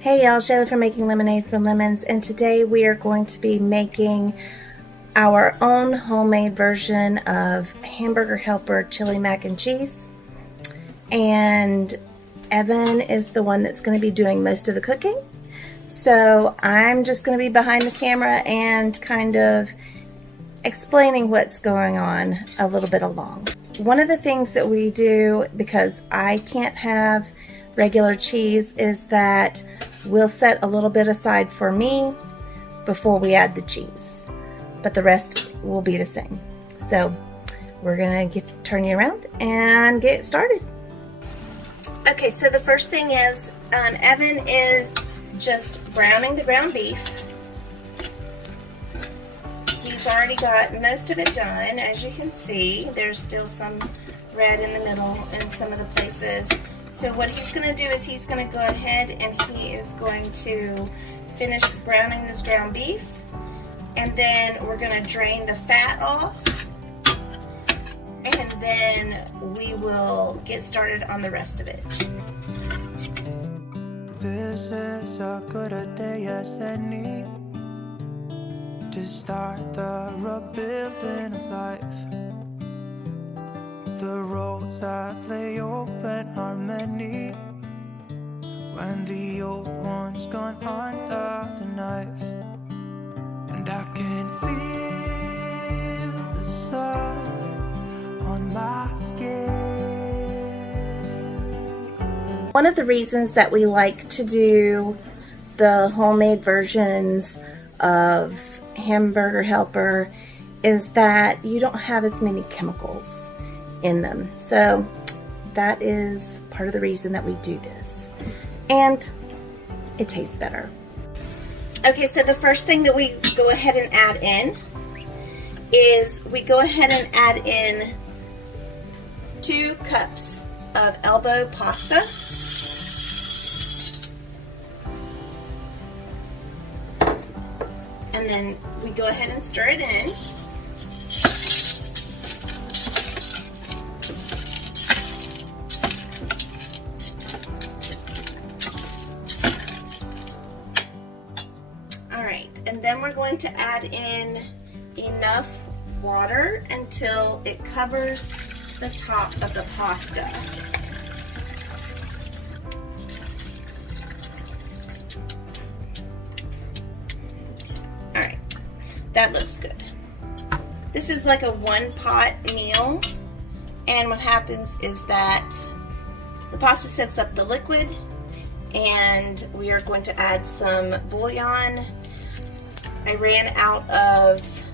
Hey y'all, Shayla from Making Lemonade from Lemons, and today we are going to be making our own homemade version of Hamburger Helper chili mac and cheese. And Evan is the one that's going to be doing most of the cooking. So I'm just going to be behind the camera and kind of explaining what's going on a little bit along. One of the things that we do, because I can't have regular cheese, is that we'll set a little bit aside for me before we add the cheese, but the rest will be the same. So we're gonna turn you around and get started. Okay, so the first thing is Evan is just browning the ground beef. He's already got most of it done. As you can see, there's still some red in the middle in some of the places. So what he's going to do is he's going to go ahead and he is going to finish browning this ground beef. And then we're going to drain the fat off. And then we will get started on the rest of it. This is as good a day as any to start the rebuilding of life. The roads that lay open are many when the old one's gone under the knife. And I can feel the sun on my skin. One of the reasons that we like to do the homemade versions of Hamburger Helper is that you don't have as many chemicals in them. So that is part of the reason that we do this. And it tastes better. Okay, so the first thing that we go ahead and add in is we go ahead and add in 2 cups of elbow pasta. And then we go ahead and stir it in. And then we're going to add in enough water until it covers the top of the pasta. Alright, that looks good. This is like a 1-pot meal, and what happens is that the pasta soaks up the liquid, and we are going to add some bouillon. I ran out of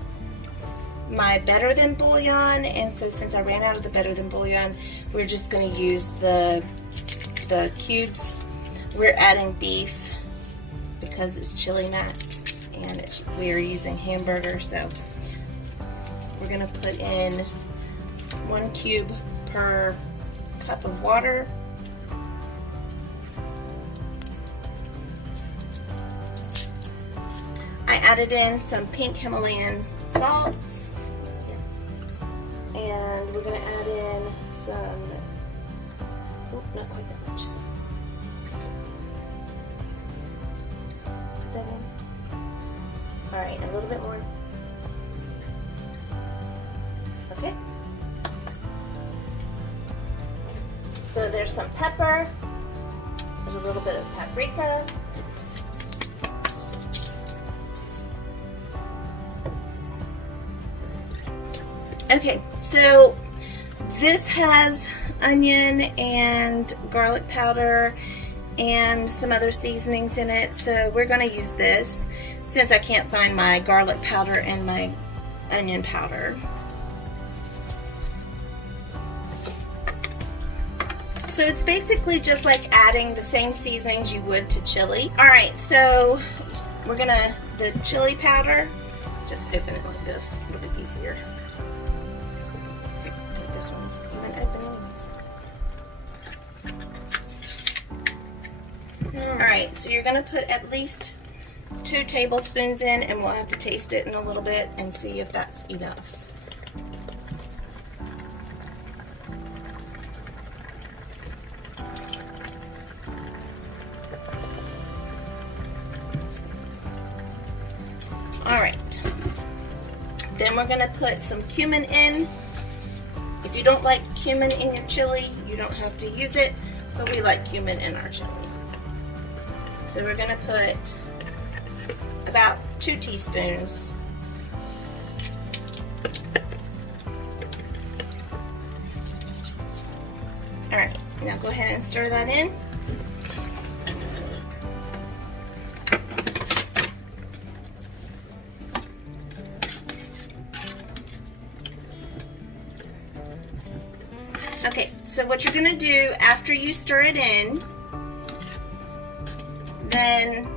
my Better Than bouillon, and so since I ran out of the Better Than bouillon, we're just going to use the cubes. We're adding beef because it's chili mac, and we're using hamburger, so we're going to put in 1 cube per cup of water. I added in some pink Himalayan salt, and we're going to add in some, not quite that much. Put that in. Alright, a little bit more. Okay. So there's some pepper, there's a little bit of paprika. Okay, so this has onion and garlic powder and some other seasonings in it, so we're going to use this since I can't find my garlic powder and my onion powder. So it's basically just like adding the same seasonings you would to chili. Alright, so we're gonna, the chili powder, just open it like this, it'll be easier. This one's even open anyways. Alright, so you're gonna put at least 2 tablespoons in, and we'll have to taste it in a little bit and see if that's enough. Alright. Then we're going to put some cumin in. If you don't like cumin in your chili, you don't have to use it, but we like cumin in our chili. So we're going to put about 2 teaspoons. Alright, now go ahead and stir that in. Okay, so what you're going to do after you stir it in, then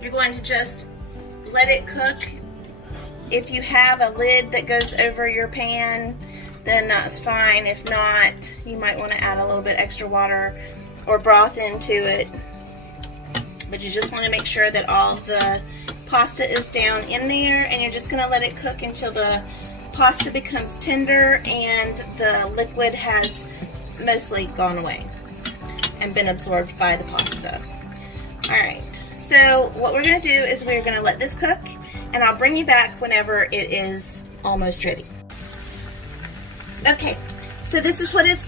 you're going to just let it cook. If you have a lid that goes over your pan, then that's fine. If not, you might want to add a little bit extra water or broth into it. But you just want to make sure that all of the pasta is down in there, and you're just going to let it cook until the pasta becomes tender and the liquid has mostly gone away and been absorbed by the pasta. Alright, so what we're going to do is we're going to let this cook, and I'll bring you back whenever it is almost ready. Okay, so this is what it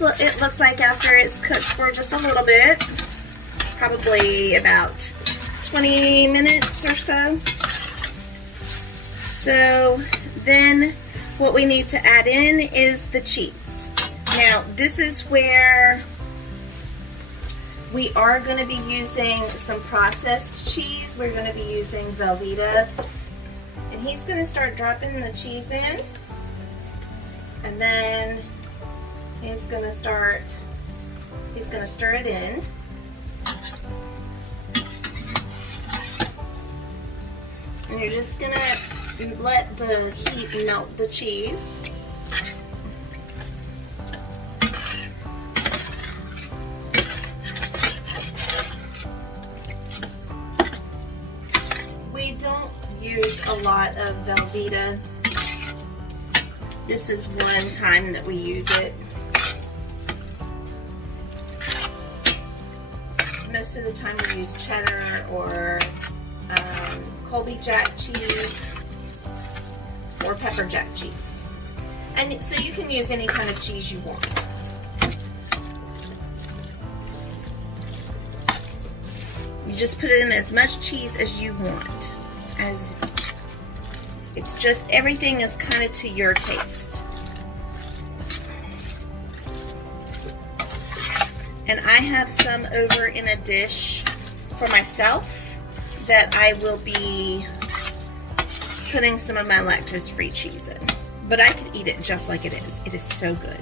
looks like after it's cooked for just a little bit, probably about 20 minutes or so. So then what we need to add in is the cheese. Now this is where we are going to be using some processed cheese. We're going to be using Velveeta, and he's going to start dropping the cheese in, and then he's going to stir it in. And you're just going to let the heat melt the cheese. We don't use a lot of Velveeta. This is one time that we use it. Most of the time we use cheddar or Colby Jack cheese or pepper jack cheese. And so you can use any kind of cheese you want. You just put in as much cheese as you want. It's just everything is kind of to your taste. And I have some over in a dish for myself that I will be putting some of my lactose-free cheese in. But I could eat it just like it is. It is so good.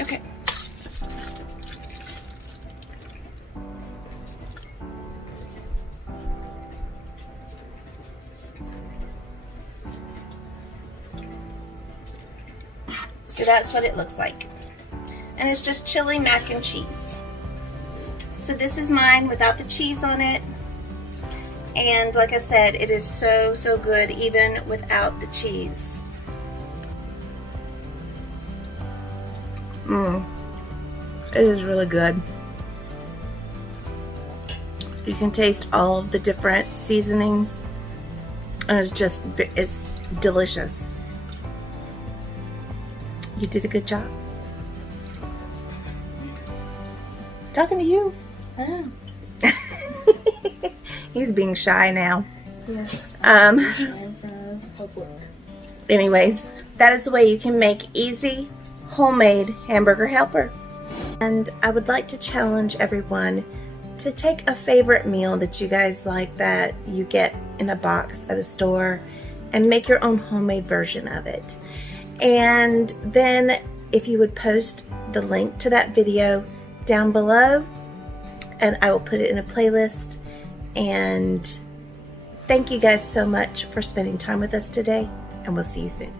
Okay. So that's what it looks like. And it's just chili mac and cheese. So this is mine without the cheese on it. And like I said, it is so, so good even without the cheese. It is really good. You can taste all of the different seasonings, and it's delicious. You did a good job. Talking to you. Oh. He's being shy now. Yes. I'm shy in front of the public. Anyways, that is the way you can make easy homemade hamburger helper. And I would like to challenge everyone to take a favorite meal that you guys like that you get in a box at the store and make your own homemade version of it. And then if you would post the link to that video down below, and I will put it in a playlist. And thank you guys so much for spending time with us today, and we'll see you soon.